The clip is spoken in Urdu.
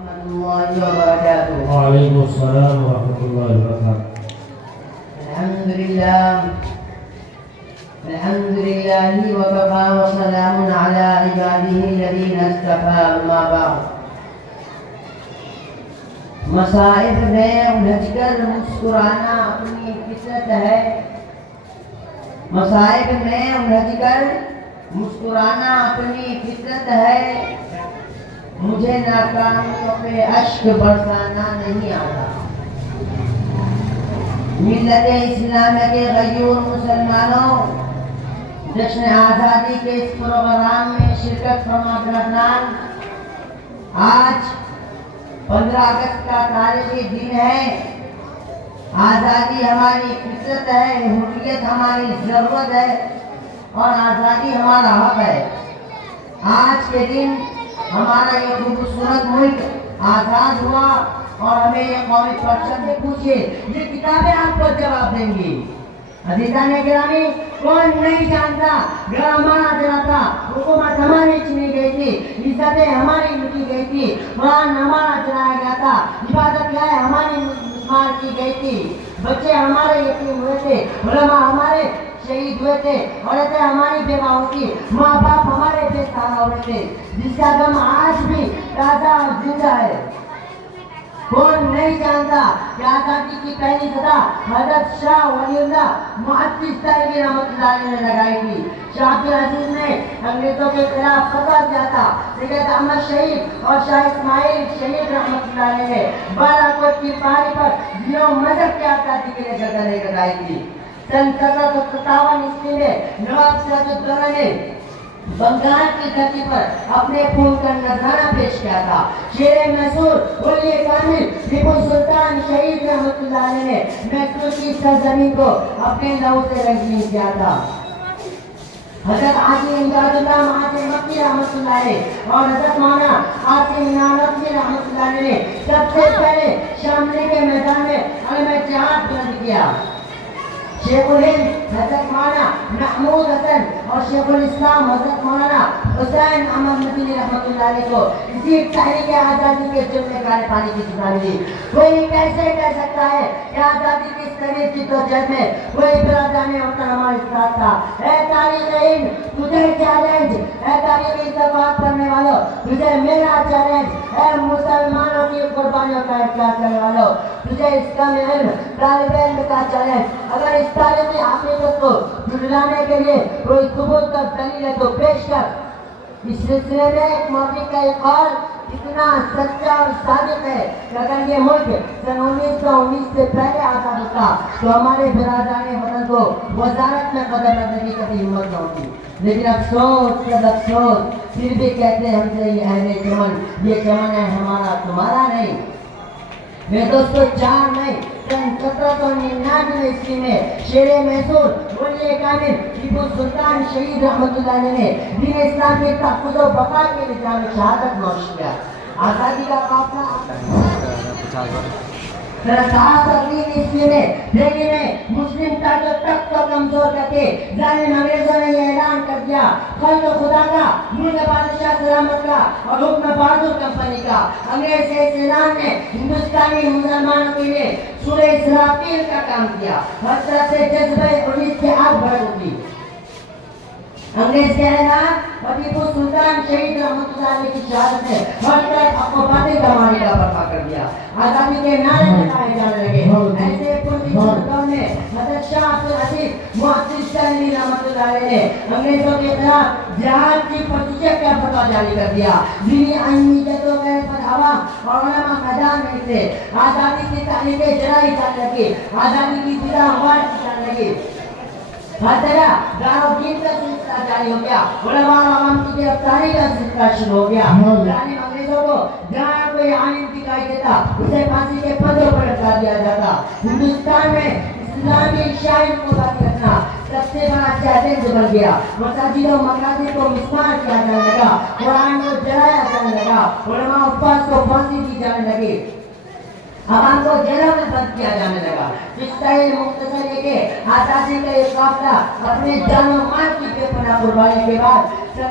ورحمة الله وبركاته. وعليكم السلام ورحمة الله وبركاته. الحمد لله وكفى وسلام على عباده الذين اصطفى. أما بعد. مصائب میں الجھ کر مسکرانا اپنی فطرت ہے. مصائب میں الجھ کر مسکرانا اپنی فطرت ہے. مجھے ناکامیوں پہ اشک برسانا نہیں آتا. ملت اسلامیہ کے غیور مسلمانوں، جشن آزادی کے اس پروگرام میں شرکت فرما برادران، آج 15 اگست کا تاریخی دن ہے. آزادی ہماری فطرت ہے، حریت ہماری ضرورت ہے اور آزادی ہمارا حق ہے. آج کے دن ہمارا یہ خوبصورت ملک آزاد ہوا اور ہمیں یہ قومی پرچم سے پوچھے، یہ کتابیں آپ کو جواب دیں گی. عزیزان گرامی، کون نہیں جانتا گھر ہمارا جلا تھا، حکومت ہماری چنی گئی تھی، عزتیں ہماری لوٹی گئی تھی، قرآن ہمارا چلایا گیا تھا، عبادت گاہیں ہماری مار کی گئی تھی، بچے ہمارے یتیم ہوئے تھے، علماء ہمارے شہید ہوئے تھے، عورتیں ہماری بیوہ ہوتی، ماں باپ ہمارے بے سہارا ہوئے تھے، جس کا غم آج بھی تازہ اور زندہ ہے. کون نہیں جانتا کہ آزادی کی پہلی صدا حضرت شاہ ولی اللہ محدث دہلوی رحمۃ اللہ علیہ نے لگائی تھی. شاہ عبد العزیز نے انگریزوں کے خلاف فتویٰ دیا تھا. سید احمد شہید اور شاہ اسماعیل شہید رحمۃ اللہ علیہ نے بالاکوٹ کی پہاڑی پر دینوں مذہب کی آزادی کے لیے گردنیں کٹائی تھی. سن 1757 عیسوی میں نواب سراج الدولہ نے بنگال کی دھرتی پر اپنے خون کا نذرانہ پیش کیا تھا. شیر میسور ولی کامل ٹیپو سلطان شہید رحمۃ اللہ علیہ نے میسور کی سرزمین کو اپنے لہو سے رنگین کیا تھا. حضرت حاجی امداد اللہ مہاجر مکی رحمۃ اللہ علیہ اور حضرت مولانا عاصم نانوتوی رحمۃ اللہ علیہ نے سب سے پہلے شاملی کے میدان میں علم جہاد بلند کیا. شیخ الہند حضرت مولانا محمود حسن اور شیخ الاسلام حضرت مولانا حسین احمد مدنی رحمۃ اللہ علیہ کو اسی تحریک آزادی کے جملے کارے پانی کی سزا ملی. کوئی کیسے کہہ سکتا ہے کہ آزادی کی اس طویل جدوجہد میں کوئی برادران وطن ہمارے ساتھ تھا؟ اے تاریخ ہند تجھے چیلنج، اے تاریخ اتفاق کرنے والوں تجھے میرا چیلنج، اے مسلمانوں کی قربانیوں کا احترام کرنے والوں تجھے اس کا علم طالب علم کا چیلنج. اگر اس تاریخی حقیقت کو جھٹلانے کے لیے کوئی ثبوت کا دلیل ہے تو پیش کر. اس سلسلے میں ایک مولوی کا یہ قول اتنا سچا اور صادق ہے کہ اگر یہ ملک سن 1919 سے پہلے آزاد ہوتا تو ہمارے برادران وطن کو وزارت میں قدم رکھنے کی کبھی ہمت نہ ہوتی. لیکن افسوس پھر بھی کہتے ہیں ہم سے یہ اہل چمن، یہ چمن ہے ہمارا تمہارا نہیں. میرے دوستو، 4 مئی سن 1799 عیسوی میں شیر میسور ولی کامل ٹیپو سلطان شہید رحمۃ اللہ علیہ نے دین اسلام کے تحفظ و بقا کے لیے جان شہادت نوش کیا. آزادی کا قافلہ عیسوی میں دہلی میں مسلم طاقت تک کو کمزور کر کے ظالم انگریزوں نے یہ اعلان کر دیا، خلق خدا کا، ملک بادشاہ سلامت کا اور حکم بہادر کمپنی کا. انگریز کے اس اعلان نے ہندوستانی مسلمانوں کے لیے سورہ اسرافیل کا کام کیا. ہر طرح سے جذبہ پولیس کی آگ بھڑک اٹھی. انگریز کے اعلان اور ٹیپو سلطان شہید رحمۃ اللہ علیہ کی شہادت نے ہر طرف حق و باطل کا معاملہ برپا کر دیا. آزادی کے نعرے لگائے جانے لگے. ایسے پرجوش دور میں حضرت شاہ عبد العزیز محدث دہلوی رحمۃ اللہ علیہ نے انگریزوں کے خلاف جہاد کی پرتوشے کا فتویٰ جاری کر دیا. دینی اہمیتوں کے پر عوام اور علماء میدان میں تھے. آزادی کی تحریکیں جلائی جانے لگی، آزادی کی فضا ہوا جانے لگی. ہر طرح دارالدین کا سلسلہ جاری ہو گیا، علماء اور عوام کی گرفتاری کا سلسلہ شروع ہو گیا. ظالم انگریزوں کو جہاں کوئی عالم دکھائی دیتا اسے پھانسی کے پھندوں پر لٹکا دیا جاتا. ہندوستان میں اسلامی شاعر کو باقی رکھنا سب سے بڑا چیلنج بن گیا. مساجد و مقاصد کو مسمار کیا جانے لگا، قرآن کو جلایا جانے لگا، علماء حفاظ کو پھانسی دی جانے لگی، عوام کو جیلوں میں بند کیا جانے لگا. جس طرح مختصر ہے کہ آزادی کا یہ قافلہ اپنے جان و مال کی بے پناہ قربانی کے بعد سن